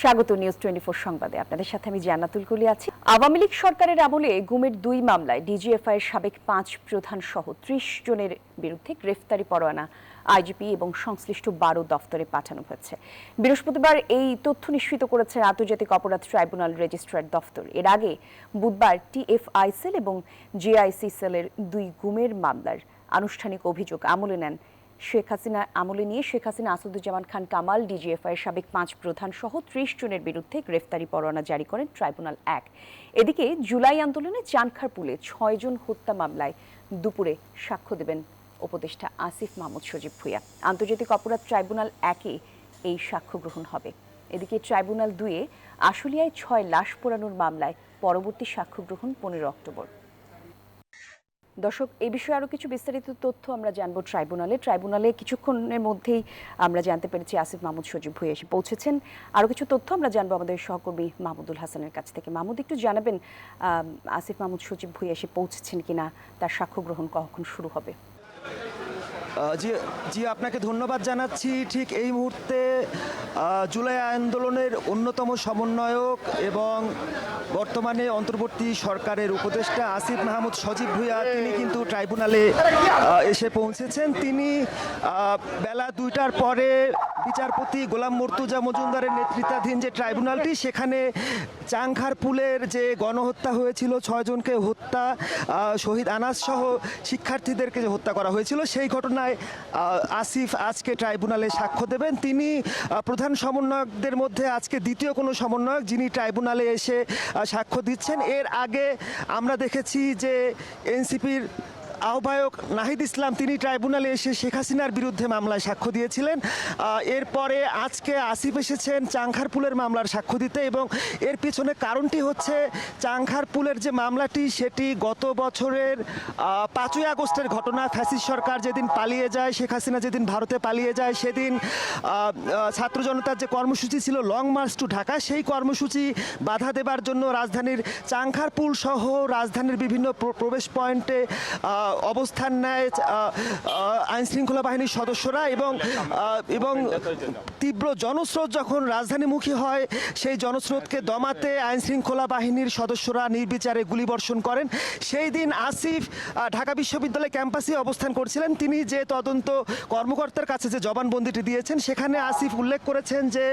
স্বাগত নিউজ 24 সংবাদে। আপনাদের সাথে আমি জান্নাতুল কলি আছি। আওয়ামী লীগ সরকারের আমলে গুমের 2 মামলায় ডিজিএফআই এর সাবেক 5 প্রধান সহ 30 জনের বিরুদ্ধে গ্রেফতারি পরোয়ানা আইজিপি এবং সংশ্লিষ্ট 12 দফতরে পাঠানো হয়েছে। বৃহস্পতিবার এই তথ্য নিশ্চিত করেছে আন্তর্জাতিক অপরাধ ট্রাইব্যুনাল রেজিস্ট্রার দফতর। এর আগে বুধবার টিএফআই সেল এবং জেআইসি সেলের 2 গুমের মামলার আনুষ্ঠানিক অভিযোগ আমলে নেন শেখ হাসিনা আমলে নিয়ে শেখ হাসিনা, আসাদুজ্জামান খান কামাল, ডিজিএফআই এর সাবেক 5 প্রধান সহ 30 জনের বিরুদ্ধে গ্রেফতারি পরোয়ানা জারি করেন ট্রাইব্যুনাল 1। এদিকে জুলাই আন্দোলনে চানখারপুলে 6 জন হত্যা মামলায় দুপুরে সাক্ষ্য দেবেন উপদেষ্টা আসিফ মাহমুদ সজীব ভুঁইয়া। আন্তর্জাতিক অপরাধ ট্রাইব্যুনাল 1-এ এই সাক্ষ্য গ্রহণ হবে। এদিকে ট্রাইব্যুনাল 2-এ আশুলিয়ায় 6 লাশ পোড়ানোর মামলায় পরবর্তী সাক্ষ্য গ্রহণ 15 অক্টোবর। দর্শক, এই বিষয়ে আরো কিছু বিস্তারিত তথ্য আমরা জানবো ট্রাইব্যুনালে কিছুক্ষণের মধ্যেই আমরা জানতে পেরেছি আসিফ মাহমুদ সজীব ভুঁইয়া এসে পৌঁছেছেন। আরো কিছু তথ্য আমরা জানবো আমাদের সহকর্মী মাহমুদুল হাসানের কাছ থেকে। মাহমুদ, একটু জানাবেন আসিফ মাহমুদ সজীব ভুঁইয়া এসে পৌঁছেছেন কিনা, তার সাক্ষ্য গ্রহণ কখন শুরু হবে? জি, আপনাকে ধন্যবাদ জানাচ্ছি। ঠিক এই মুহূর্তে জুলাই আন্দোলনের অন্যতম সমন্বয়ক এবং বর্তমানে অন্তর্বর্তী সরকারের উপদেষ্টা আসিফ মাহমুদ সজীব ভুঁইয়া তিনি কিন্তু ট্রাইব্যুনালে এসে পৌঁছেছেন। তিনি বেলা 2টার পরে বিচারপতি গোলাম মুর্তুজা মজুমদারের নেতৃত্বাধীন যে ট্রাইব্যুনালটি, সেখানে চাংখারপুলের যে গণহত্যা হয়েছিল, 6 জনকে হত্যা, শহীদ আনাস সহ শিক্ষার্থীদেরকে যে হত্যা করা হয়েছিল, সেই ঘটনায় আসিফ আজকে ট্রাইব্যুনালে সাক্ষ্য দেবেন। তিনি প্রধান সমন্বয়কদের মধ্যে আজকে দ্বিতীয় কোনো সমন্বয়ক যিনি ট্রাইব্যুনালে এসে সাক্ষ্য দিচ্ছেন। এর আগে আমরা দেখেছি যে এনসিপির আহ্বায়ক নাহিদ ইসলাম তিনি ট্রাইব্যুনালে এসে শেখ হাসিনার বিরুদ্ধে মামলায় সাক্ষ্য দিয়েছিলেন। এরপরে আজকে আসিফ এসেছেন চাংখারপুলের মামলার সাক্ষ্য দিতে, এবং এর পিছনে কারণটি হচ্ছে চাংখারপুলের যে মামলাটি সেটি গত বছরের 5ই আগস্টের ঘটনা। ফ্যাসিস্ট সরকার যেদিন পালিয়ে যায়, শেখ হাসিনা যেদিন ভারতে পালিয়ে যায়, সেদিন ছাত্র জনতার যে কর্মসূচি ছিল লং মার্চ টু ঢাকা, সেই কর্মসূচি বাধা দেবার জন্য রাজধানীর চাংখারপুল সহ রাজধানীর বিভিন্ন প্রবেশ পয়েন্টে অবস্থান নেয় আইনশৃঙ্খলা বাহিনীর সদস্যরা, এবং তীব্র জনস্রোত যখন রাজধানীমুখী হয়, সেই জনস্রোতকে দমাতে আইনশৃঙ্খলা বাহিনীর সদস্যরা নির্বিচারে গুলিবর্ষণ করেন। সেই দিন আসিফ ঢাকা বিশ্ববিদ্যালয় ক্যাম্পাসে অবস্থান করছিলেন। তিনি যে তদন্ত কর্মকর্তার কাছে যে জবানবন্দিটি দিয়েছেন, সেখানে আসিফ উল্লেখ করেছেন যে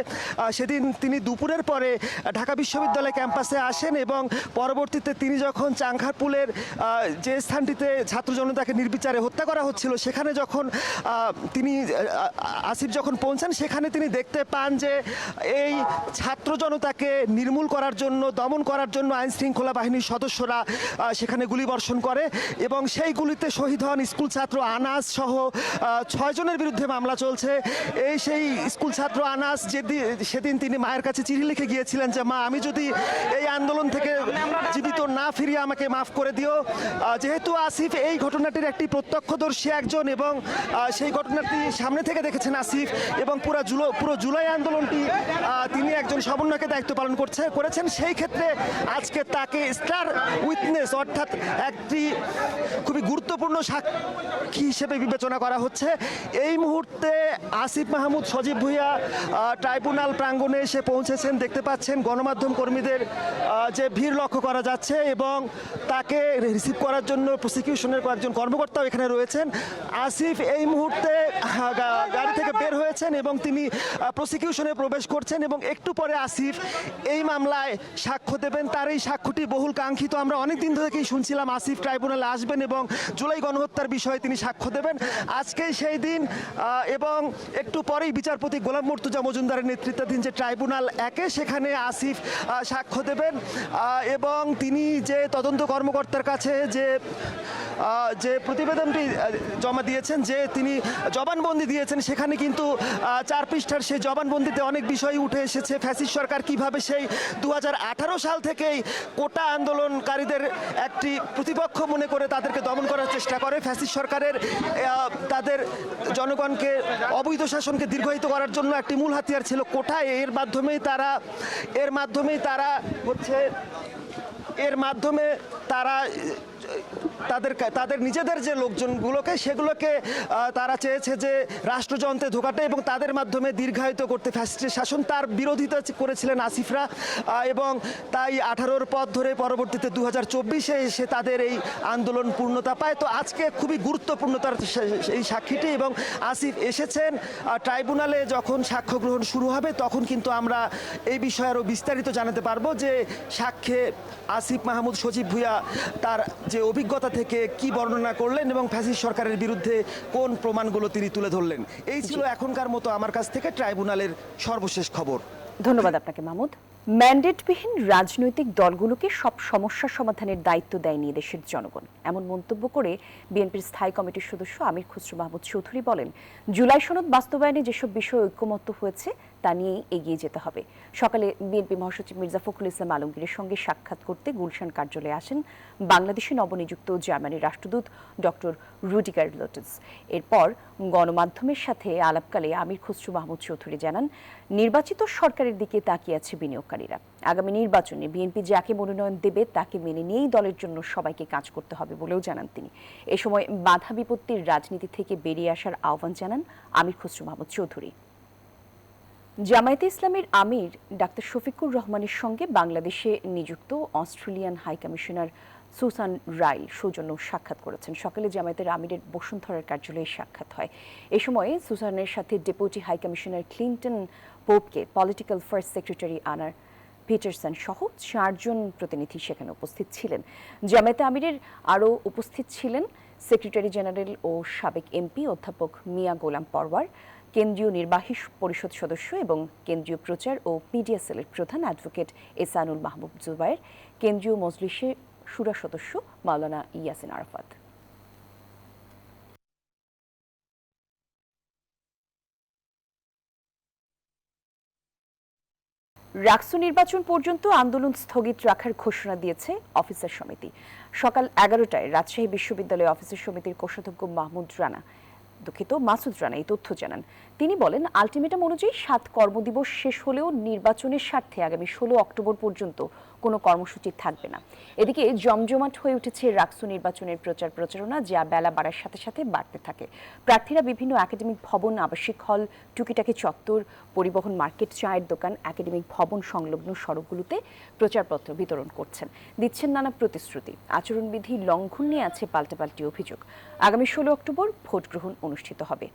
সেদিন তিনি দুপুরের পরে ঢাকা বিশ্ববিদ্যালয় ক্যাম্পাসে আসেন, এবং পরবর্তীতে তিনি যখন চাংখারপুলের যে স্থানটিতে ছাত্র জনতাকে নির্বিচারে হত্যা করা হচ্ছিল, সেখানে যখন আসিফ যখন পৌঁছান, সেখানে তিনি দেখতে পান যে এই ছাত্র জনতাকে নির্মূল করার জন্য, দমন করার জন্য আইনশৃঙ্খলা বাহিনীর সদস্যরা সেখানে গুলিবর্ষণ করে, এবং সেই গুলিতে শহীদ হন স্কুল ছাত্র আনাস সহ 6 জনের বিরুদ্ধে মামলা চলছে। সেই স্কুল ছাত্র আনাস সেদিন তিনি মায়ের কাছে চিঠি লিখে গিয়েছিলেন যে, মা, আমি যদি এই আন্দোলন থেকে জীবিত না ফিরিয়ে আমাকে মাফ করে দিও। যেহেতু আসিফ এই ঘটনাটির একটি প্রত্যক্ষদর্শী একজন, এবং সেই ঘটনাটি সামনে থেকে দেখেছেন আসিফ, এবং পুরো জুলাই আন্দোলনটি তিনি একজন সমন্বয়কের দায়িত্ব পালন করেছেন, সেই ক্ষেত্রে আজকে তাকে স্টার উইটনেস অর্থাৎ একটি খুবই গুরুত্বপূর্ণ সাক্ষী হিসেবে বিবেচনা করা হচ্ছে। এই মুহূর্তে আসিফ মাহমুদ সজীব ভুঁইয়া ট্রাইব্যুনাল প্রাঙ্গণে এসে পৌঁছেছেন। দেখতে পাচ্ছেন গণমাধ্যম কর্মীদের যে ভিড় লক্ষ্য করা যাচ্ছে, এবং তাকে রিসিভ করার জন্য প্রসিকিউশনের কয়েকজন কর্মকর্তাও এখানে রয়েছেন। আসিফ এই মুহূর্তে গাড়ি থেকে বের হয়েছেন এবং তিনি প্রসিকিউশনে প্রবেশ করছেন, এবং একটু পরে আসিফ এই মামলায় সাক্ষ্য দেবেন। তার এই সাক্ষ্যটি বহুল কাঙ্ক্ষিত। আমরা অনেক দিন থেকেই শুনছিলাম আসিফ ট্রাইব্যুনালে আসবেন এবং জুলাই গণহত্যার বিষয়ে তিনি সাক্ষ্য দেবেন। আজকেই সেই দিন, এবং একটু পরেই বিচারপতি গোলাম মুর্তুজা মজুমদারের নেতৃত্বাধীন যে ট্রাইব্যুনাল 1-এ, সেখানে আসিফ সাক্ষ্য দেবেন, এবং তিনি যে তদন্ত কর্মকর্তার কাছে যে প্রতিবেদনটি জমা দিয়েছেন, যে তিনি জবানবন্দি দিয়েছেন, সেখানে কিন্তু 4 পৃষ্ঠার সেই জবানবন্দিতে অনেক বিষয় উঠে এসেছে। ফ্যাসিস্ট সরকার কিভাবে সেই 2018 সাল থেকেই কোটা আন্দোলনকারীদের একটি প্রতিপক্ষ মনে করে তাদেরকে দমন করার চেষ্টা করে। ফ্যাসিস্ট সরকারের তাদের জনগণকে অবৈধ শাসনকে দীর্ঘায়িত করার জন্য একটি মূল হাতিয়ার ছিল কোটা। এর মাধ্যমেই তারা তাদের নিজেদের যে লোকজনগুলোকে সেগুলোকে তারা চেয়েছে যে রাষ্ট্রযন্ত্রে ঢোকাতে এবং তাদের মাধ্যমে দীর্ঘায়িত করতে ফ্যাসিস্টের শাসন, তার বিরোধিতা করেছিলেন আসিফরা এবং তাই 18-র পথ ধরে পরবর্তীতে 2024-এ এসে তাদের এই আন্দোলন পূর্ণতা পায়। তো আজকে খুবই গুরুত্বপূর্ণ তার এই সাক্ষীটি এবং আসিফ এসেছেন। ট্রাইব্যুনালে যখন সাক্ষ্য গ্রহণ শুরু হবে তখন কিন্তু আমরা এই বিষয়ে আরও বিস্তারিত জানাতে পারবো যে সাক্ষ্যে আসিফ মাহমুদ সজীব ভুঁইয়া তার যে অভিজ্ঞতা থেকে কি বর্ণনা করলেন এবং ফ্যাসিস্ট সরকারের বিরুদ্ধে কোন প্রমাণগুলো তিনি তুলে ধরলেন। এই ছিল এখনকার মতো আমার কাছ থেকে ট্রাইব্যুনালের সর্বশেষ খবর। ধন্যবাদ আপনাকে মাহমুদ। ম্যান্ডেটবিহীন রাজনৈতিক দলগুলোকে সব সমস্যা সমাধানের দায়িত্ব দেয়নি দেশের জনগণ, এমন মন্তব্য করে বিএনপির স্থায়ী কমিটির সদস্য আমির খসরু মাহমুদ চৌধুরী বলেন, জুলাই সনদ বাস্তবায়নে যেসব বিষয়ে ঐক্যমত্য হয়েছে তা নিয়েই এগিয়ে যেতে হবে। সকালে বিএনপি মহাসচিব মির্জা ফখরুল ইসলাম আলমগীরের সঙ্গে সাক্ষাৎ করতে গুলশান কার্যালয়ে আসেন বাংলাদেশে নবনিযুক্ত জার্মানির রাষ্ট্রদূত ডক্টর রুডিগার লোটেস। এরপর গণমাধ্যমের সাথে আলাপকালে আমির খসরু মাহমুদ চৌধুরী জানান, নির্বাচিত সরকারের দিকে তাকিয়ে আছে বিনিয়োগকারীরা। আগামী নির্বাচনে বিএনপি যাকে মনোনয়ন দেবে তাকে মেনে নিয়েই দলের জন্য সবাইকে কাজ করতে হবে বলেও জানান তিনি। এ সময় বাধা বিপত্তির রাজনীতি থেকে বেরিয়ে আসার আহ্বান জানান আমির খসরু মাহমুদ চৌধুরী। জামায়াতে ইসলামের আমির ডাক্তার শফিকুর রহমানের সঙ্গে বাংলাদেশে নিযুক্ত অস্ট্রেলিয়ান হাইকমিশনার সুসান রাইল সৌজন্য সাক্ষাৎ করেছেন। সকালে জামায়াতের আমিরের বসুন্ধরার কার্যালয়ে সাক্ষাৎ হয়। এ সময় সুসানের সাথে ডেপুটি হাইকমিশনার ক্লিন্টন পোপকে পলিটিক্যাল ফার্স্ট সেক্রেটারি আনার পিটারসন সহ 4 জন প্রতিনিধি সেখানে উপস্থিত ছিলেন। জামায়াতে আমিরের আরও উপস্থিত ছিলেন সেক্রেটারি জেনারেল ও সাবেক এমপি অধ্যাপক মিয়া গোলাম পরওয়ার, কেন্দ্রীয় নির্বাহী পরিষদ সদস্য এবং কেন্দ্রীয় প্রচার ও মিডিয়া সেলের প্রধান অ্যাডভোকেট এসানুল মাহবুব জুবায়ের, কেন্দ্রীয় মজলিসে শুরা সদস্য মাওলানা ইয়াসিন আরাফাত। রাকসু নির্বাচন পর্যন্ত আন্দোলন স্থগিত রাখার ঘোষণা দিয়েছে অফিসার সমিতি। সকাল 11টায় রাজশাহী বিশ্ববিদ্যালয় অফিসার সমিতির কোষাধ্যক্ষ মাসুদ রানা এই তথ্য জানান। তিনি বলেন, আলটিমেটাম অনুযায়ী 7 কর্মদিবস শেষ হলেও নির্বাচনের স্বার্থে আগামী 16 অক্টোবর পর্যন্ত কোনো কর্মসূচি থাকবে না। এদিকে জমজমাট হয়ে উঠেছে রাকসু নির্বাচনের প্রচার প্রচারণা, যা বেলা বাড়ার সাথে সাথে বাড়তে থাকে। প্রার্থীরা বিভিন্ন একাডেমিক ভবন, আবাসিক হল, টুকিটাকি চত্বর, পরিবহন মার্কেট, চায়ের দোকান, একাডেমিক ভবন সংলগ্ন সড়কগুলোতে প্রচারপত্র বিতরণ করছেন, দিচ্ছেন নানা প্রতিশ্রুতি। আচরণবিধি লঙ্ঘন নিয়ে আছে পাল্টাপাল্টি অভিযোগ। আগামী 16 অক্টোবর ভোট গ্রহণ অনুষ্ঠিত হবে।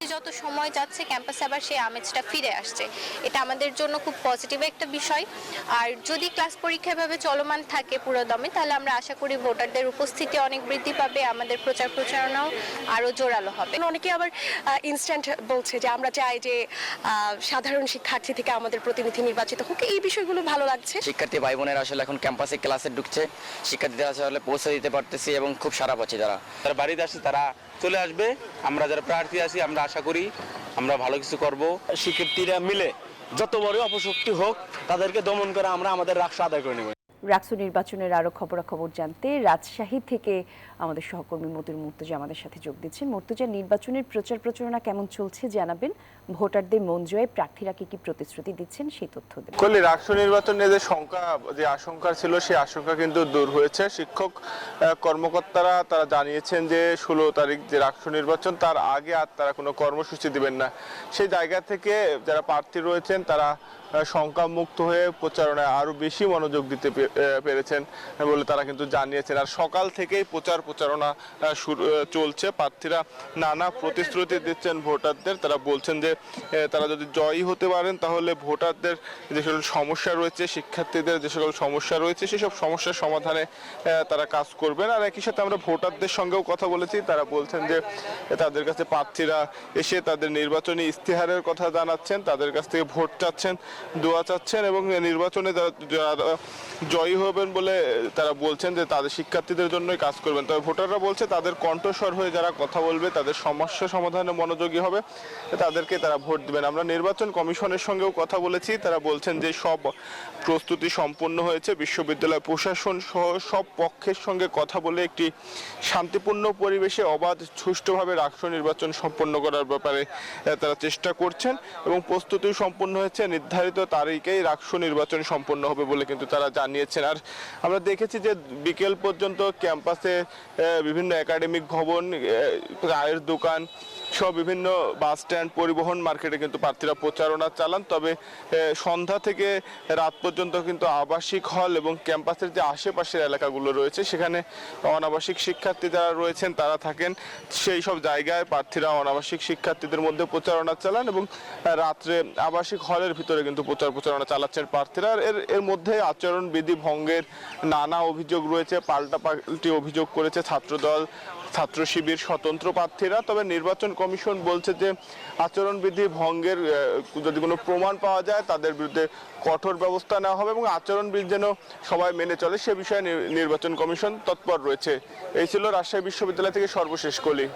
যত সময় যাচ্ছে ক্যাম্পাসে আবার সেই আমেজটা ফিরে আসছে, এটা আমাদের জন্য খুব পজিটিভ একটা বিষয়। আর যদি ক্লাস পরীক্ষা এভাবে চলমান থাকে পুরো দমে, তাহলে আমরা আশা করি ভোটারদের উপস্থিতি অনেক বৃদ্ধি পাবে, আমাদের প্রচার প্রচারণাও আরো জোরালো হবে। অনেকে আবার ইনস্ট্যান্ট বলছে যে আমরা চাই যে সাধারণ শিক্ষার্থী থেকে আমাদের প্রতিনিধি নির্বাচিত হোক, এই বিষয়গুলো ভালো লাগছে। শিক্ষার্থী ভাই বোনেরা আসলে এখন ক্যাম্পাসে ক্লাসে ঢুকছে, শিক্ষার্থীদের আসলে পৌঁছে দিতে পারতেছি এবং খুব সারা পাচ্ছি। যারা বাড়িতে আসছে তারা চলে আসবে, আমরা যারা প্রার্থী আছি আমরা আশা করি আমরা ভালো কিছু করব। শিক্ষার্থীরা মিলে যত বড় অপশক্তি হোক তাদেরকে দমন করে আমরা আমাদের রাষ্ট্র আদায় করে নেব। রাকসু নির্বাচনের আরো খবরাখবর জানতে রাজশাহী থেকে আমাদের সহকর্মী মতিউর মুর্তজা আমাদের সাথে যোগ দিচ্ছেন। মুর্তজা, নির্বাচনের প্রচার প্রচারণা কেমন চলছে জানাবেন, ভোটারদের মন জয়ে প্রার্থীরা কি প্রতিশ্রুতি দিচ্ছেন সেই তথ্য দেবেন। কলি রাষ্ট্র নির্বাচনে যে আশঙ্কা ছিল সেই আশঙ্কা কিন্তু দূর হয়েছে। শিক্ষক কর্মকর্তারা তারা জানিয়েছেন যে 16 তারিখ যে রাষ্ট্র নির্বাচন তার আগে আর তারা কোনো কর্মসূচি দিবেন না। সেই জায়গা থেকে যারা প্রার্থী রয়েছেন তারা শঙ্কা মুক্ত হয়ে প্রচারণায় আরো বেশি মনোযোগ দিতে পেরেছেন বলে তারা কিন্তু জানিয়েছেন। আর সকাল থেকেই প্রচারণা চলছে, প্রার্থীরা নানা প্রতিশ্রুতি দিচ্ছেন ভোটারদের। তারা বলছেন যে তারা যদি জয়ী হতে পারেন তাহলে ভোটারদের যে সকল সমস্যা রয়েছে, শিক্ষার্থীদের যে সকল সমস্যা রয়েছে সেসব সমস্যার সমাধানে তারা কাজ করবেন। আর একই সাথে আমরা ভোটারদের সঙ্গেও কথা বলেছি, তারা বলছেন যে তাদের কাছে প্রার্থীরা এসে তাদের নির্বাচনী ইস্তেহারের কথা জানাচ্ছেন, তাদের কাছ থেকে ভোট চাচ্ছেন, দোয়া চাচ্ছেন এবং নির্বাচনে যারা জয়ী হবেন বলে তারা বলছেন যে তাদের শিক্ষার্থীদের জন্যই কাজ করবেন। তবে ভোটাররা বলছে তাদের কণ্ঠস্বর হয়ে যারা কথা বলবে, তাদের সমস্যা সমাধানে মনোযোগী হবে, তাদেরকে তারা ভোট দিবেন। আমরা নির্বাচন কমিশনের সঙ্গেও কথা বলেছি, তারা বলছেন যে সব প্রস্তুতি সম্পন্ন হয়েছে। বিশ্ববিদ্যালয় প্রশাসন সহ সব পক্ষের সঙ্গে কথা বলে একটি শান্তিপূর্ণ পরিবেশে অবাধ সুষ্ঠুভাবে রাষ্ট্র নির্বাচন সম্পন্ন করার ব্যাপারে তারা চেষ্টা করছেন এবং প্রস্তুতি সম্পন্ন হয়েছে। নির্ধারিত নির্ধারিত তারিখেই রাকসু নির্বাচন সম্পন্ন হবে বলে কিন্তু তারা জানিয়েছেন। আর আমরা দেখেছি যে বিকেল পর্যন্ত ক্যাম্পাসে বিভিন্ন একাডেমিক ভবন, চায়ের দোকান সব বিভিন্ন বাস স্ট্যান্ড, পরিবহন মার্কেটে কিন্তু প্রার্থীরা প্রচারণা চালান। তবে সন্ধ্যা থেকে রাত পর্যন্ত কিন্তু আবাসিক হল এবং ক্যাম্পাসের যে আশেপাশের এলাকাগুলো রয়েছে সেখানে অনাবাসিক শিক্ষার্থী যারা রয়েছেন তারা থাকেন, সেই সব জায়গায় প্রার্থীরা অনাবাসিক শিক্ষার্থীদের মধ্যে প্রচারণা চালান এবং রাত্রে আবাসিক হলের ভিতরে কিন্তু প্রচারণা চালাচ্ছেন প্রার্থীরা। এর মধ্যে আচরণবিধি ভঙ্গের নানা অভিযোগ রয়েছে, পাল্টাপাল্টি অভিযোগ করেছে ছাত্রদল, ছাত্র শিবির, স্বতন্ত্র প্রার্থীরা। তবে নির্বাচন কমিশন বলছে যে আচরণবিধি ভঙ্গের যদি কোনো প্রমাণ পাওয়া যায় তাদের বিরুদ্ধে কঠোর ব্যবস্থা নেওয়া হবে এবং আচরণবিধি যেন সবাই মেনে চলে সে বিষয়ে নির্বাচন কমিশন তৎপর রয়েছে। এই ছিল রাজশাহী বিশ্ববিদ্যালয় থেকে সর্বশেষ কলি।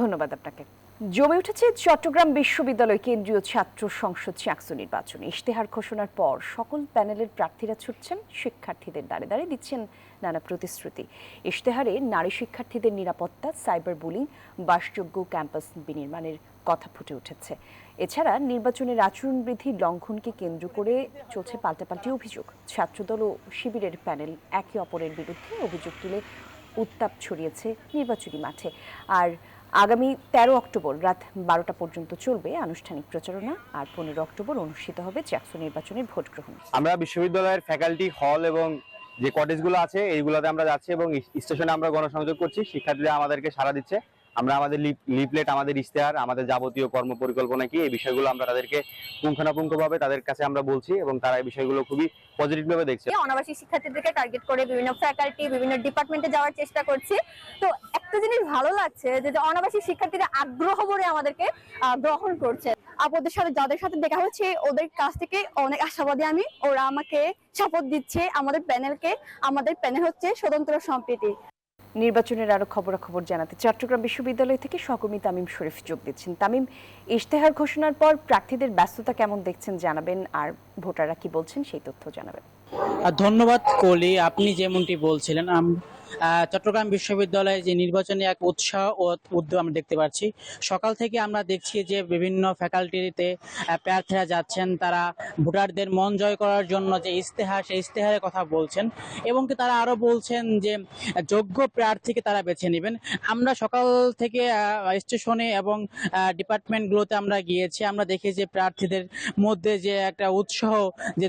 ধন্যবাদ আপনাকে। জমে উঠেছে চট্টগ্রাম বিশ্ববিদ্যালয় কেন্দ্রীয় ছাত্র সংসদ চাকসু নির্বাচন। ইশতেহার ঘোষণার পর সকল প্যানেলের প্রার্থীরা ছুটছেন, শিক্ষার্থীদের দাঁড়ে দাঁড়িয়ে দিচ্ছেন নানা প্রতিশ্রুতি। ইশতেহারে নারী শিক্ষার্থীদের নিরাপত্তা, সাইবার বুলিং, বাসযোগ্য ক্যাম্পাস বিনির্মাণের কথা ফুটে উঠেছে। এছাড়া নির্বাচনের আচরণবিধি লঙ্ঘনকে কেন্দ্র করে চলছে পাল্টাপাল্টি অভিযোগ। ছাত্রদল ও শিবিরের প্যানেল একে অপরের বিরুদ্ধে অভিযোগ তুলে উত্তাপ ছড়িয়েছে নির্বাচনী মাঠে। আর আগামী 13 অক্টোবর রাত 12টা পর্যন্ত চলবে আনুষ্ঠানিক প্রচারণা, আর 15 অক্টোবর অনুষ্ঠিত হবে চাকসু নির্বাচনের ভোট গ্রহণ। আমরা বিশ্ববিদ্যালয়ের ফ্যাকাল্টি হল এবং যে কটেজগুলো আছে এইগুলোতে আমরা যাচ্ছি এবং স্টেশনে আমরা গণসংযোগ করছি। শিক্ষার্থীরা আমাদেরকে সাড়া দিচ্ছে। আমরা আমাদের লিফলেট, আমাদের ইশতেহার, আমাদের যাবতীয় কর্মপরিকল্পনা কি, এই বিষয়গুলো আমরা তাদেরকে পুঙ্খানুপুঙ্খভাবে তাদের কাছে আমরা বলছি এবং তারা এই বিষয়গুলো খুবই পজিটিভভাবে দেখছে। অনাবাসিক শিক্ষার্থীদেরকে টার্গেট করে বিভিন্ন ফ্যাকাল্টি, বিভিন্ন ডিপার্টমেন্টে যাওয়ার চেষ্টা করছি। তো একটা জিনিস ভালো লাগছে যে অনাবাসিক শিক্ষার্থীরা আগ্রহ ভরে আমাদেরকে গ্রহণ করছে। আপনাদের সাথে যাদের সাথে দেখা হচ্ছে ওদের কাছ থেকে অনেক আশাবাদী আমি। ওরা আমাকে শপথ দিচ্ছে আমাদের প্যানেলকে। আমাদের প্যানেল হচ্ছে স্বতন্ত্র সম্প্রীতি। নির্বাচনের আরো খবরাখবর জানাতে চট্টগ্রাম বিশ্ববিদ্যালয় থেকে সহকর্মী তামিম শরীফ যোগ দিচ্ছেন। তামিম, ইশতেহার ঘোষণার পর প্রার্থীদের ব্যস্ততা কেমন দেখছেন জানাবেন, আর ভোটাররা কি বলছেন সেই তথ্য জানাবেন। ধন্যবাদ কলি, আপনি যেমনটি বলছিলেন চট্টগ্রাম বিশ্ববিদ্যালয়ে যে নির্বাচনী এক উৎসাহ ও উদ্যোগ আমরা দেখতে পাচ্ছি। সকাল থেকে আমরা দেখছি যে বিভিন্ন ফ্যাকাল্টিতে প্রার্থীরা যাচ্ছেন, তারা ভোটারদের মন জয় করার জন্য যে ইশতেহার, সেই ইশতেহারের কথা বলছেন এবং কি তারা আরও বলছেন যে যোগ্য প্রার্থীকে তারা বেছে নেবেন। আমরা সকাল থেকে স্টেশনে এবং ডিপার্টমেন্টগুলোতে আমরা গিয়েছি, আমরা দেখি যে প্রার্থীদের মধ্যে যে একটা উৎসাহ যে